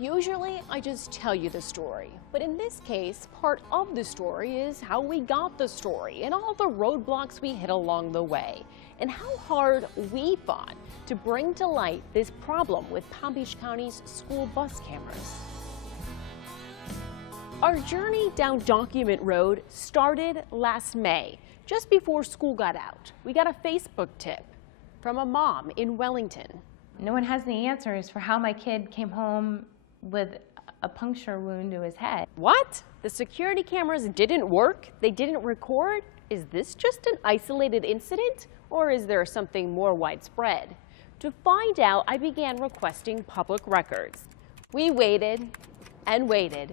Usually, I just tell you the story, but in this case, part of the story is how we got the story and all the roadblocks we hit along the way, and how hard we fought to bring to light this problem with Palm Beach County's school bus cameras. Our journey down Document Road started last May, just before school got out. We got a Facebook tip from a mom in Wellington. No one has the answers for how my kid came home with a puncture wound to his head. What? The security cameras didn't work? They didn't record? Is this just an isolated incident, or is there something more widespread? To find out, I began requesting public records. We waited and waited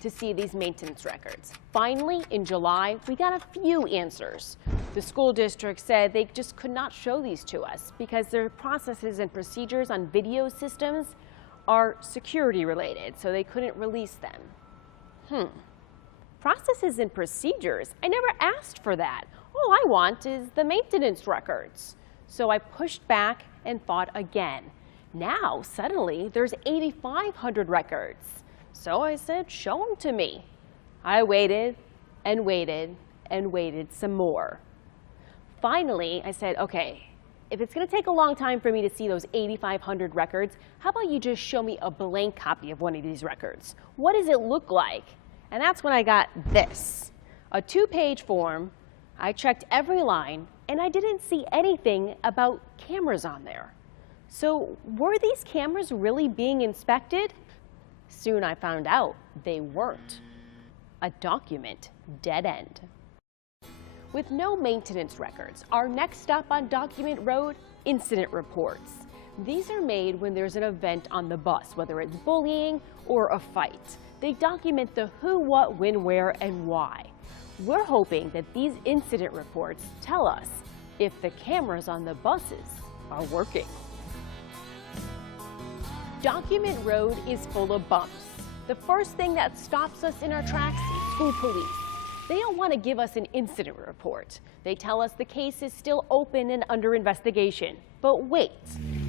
to see these maintenance records. Finally, in July, we got a few answers. The school district said they just could not show these to us because their processes and procedures on video systems are security related, so they couldn't release them. Processes and procedures? I never asked for that. All I want is the maintenance records. So I pushed back and fought again. Now, suddenly, there's 8,500 records. So I said, show them to me. I waited and waited and waited some more. Finally, I said, okay, if it's going to take a long time for me to see those 8,500 records, how about you just show me a blank copy of one of these records? What does it look like? And that's when I got this, a 2-page form. I checked every line, and I didn't see anything about cameras on there. So were these cameras really being inspected? Soon I found out they weren't. A document dead end. With no maintenance records, our next stop on Document Road, incident reports. These are made when there's an event on the bus, whether it's bullying or a fight. They document the who, what, when, where, and why. We're hoping that these incident reports tell us if the cameras on the buses are working. Document Road is full of bumps. The first thing that stops us in our tracks is school police. They don't want to give us an incident report. They tell us the case is still open and under investigation. But wait,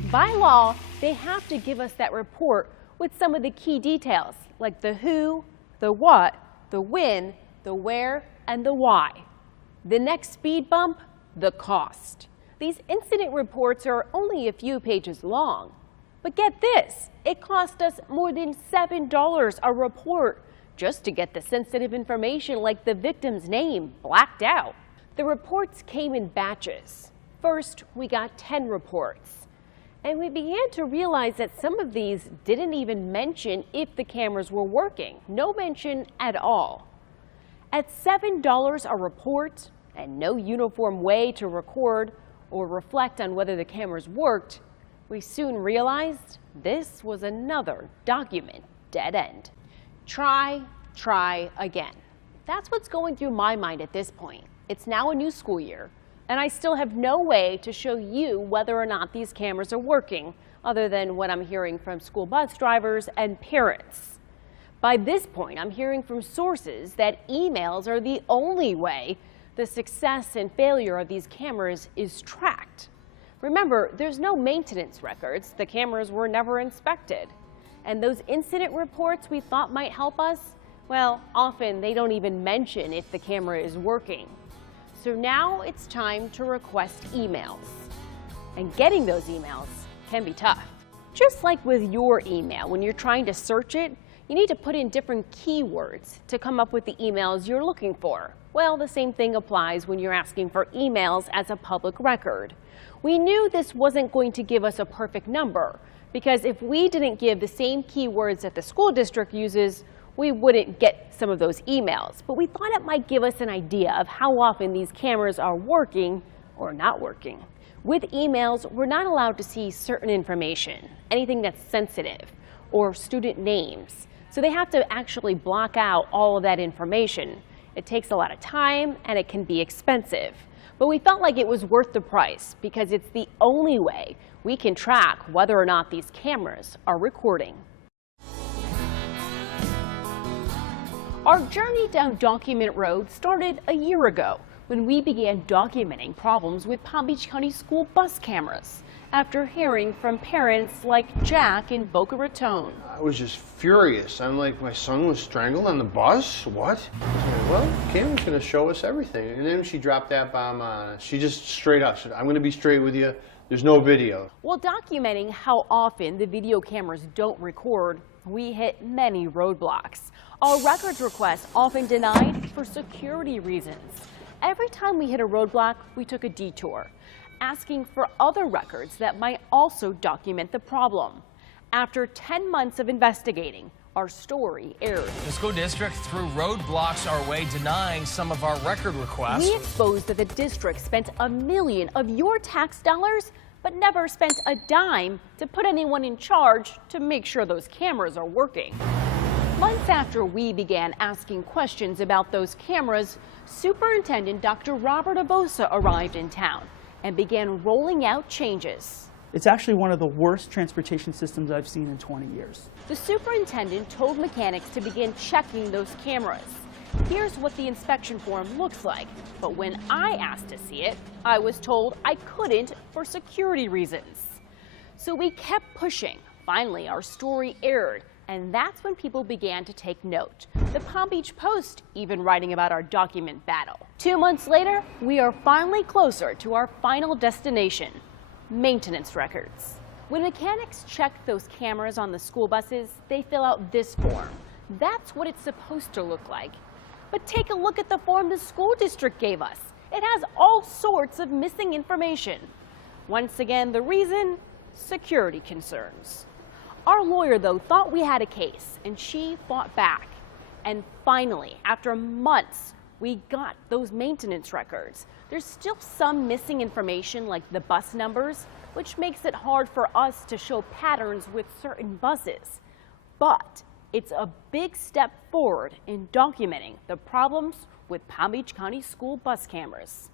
by law, they have to give us that report with some of the key details, like the who, the what, the when, the where, and the why. The next speed bump, the cost. These incident reports are only a few pages long. But get this, it cost us more than $7 a report just to get the sensitive information like the victim's name blacked out. The reports came in batches. First, we got 10 reports. And we began to realize that some of these didn't even mention if the cameras were working. No mention at all. At $7 a report and no uniform way to record or reflect on whether the cameras worked, we soon realized this was another document dead end. Try again. That's what's going through my mind at this point. It's now a new school year, and I still have no way to show you whether or not these cameras are working, other than what I'm hearing from school bus drivers and parents. By this point, I'm hearing from sources that emails are the only way the success and failure of these cameras is tracked. Remember, there's no maintenance records. The cameras were never inspected. And those incident reports we thought might help us, well, often they don't even mention if the camera is working. So now it's time to request emails. And getting those emails can be tough. Just like with your email, when you're trying to search it, you need to put in different keywords to come up with the emails you're looking for. Well, the same thing applies when you're asking for emails as a public record. We knew this wasn't going to give us a perfect number, because if we didn't give the same keywords that the school district uses, we wouldn't get some of those emails. But we thought it might give us an idea of how often these cameras are working or not working. With emails, we're not allowed to see certain information, anything that's sensitive, or student names. So they have to actually block out all of that information. It takes a lot of time and it can be expensive. But we felt like it was worth the price because it's the only way we can track whether or not these cameras are recording. Our journey down Document Road started a year ago when we began documenting problems with Palm Beach County school bus cameras. after hearing from parents like Jack in Boca Raton. I was just furious. I'm like, my son was strangled on the bus? What? Well, Kim's gonna show us everything. And then she dropped that bomb on us. She just straight up said, I'm gonna be straight with you. There's no video. While documenting how often the video cameras don't record, we hit many roadblocks. Our records requests often denied for security reasons. Every time we hit a roadblock, we took a detour, asking for other records that might also document the problem. After 10 months of investigating, our story aired. The school district threw roadblocks our way, denying some of our record requests. We exposed that the district spent $1 million of your tax dollars, but never spent a dime to put anyone in charge to make sure those cameras are working. Months after we began asking questions about those cameras, Superintendent Dr. Robert Abosa arrived in town and began rolling out changes. It's actually one of the worst transportation systems I've seen in 20 years. The superintendent told mechanics to begin checking those cameras. Here's what the inspection form looks like, but when I asked to see it, I was told I couldn't for security reasons. So we kept pushing. Finally, our story aired, and that's when people began to take note. The Palm Beach Post even writing about our document battle. 2 months later, we are finally closer to our final destination, maintenance records. When mechanics check those cameras on the school buses, they fill out this form. That's what it's supposed to look like. But take a look at the form the school district gave us. It has all sorts of missing information. Once again, the reason? Security concerns. Our lawyer, though, thought we had a case, and she fought back. And finally, after months, we got those maintenance records. There's still some missing information, like the bus numbers, which makes it hard for us to show patterns with certain buses. But it's a big step forward in documenting the problems with Palm Beach County school bus cameras.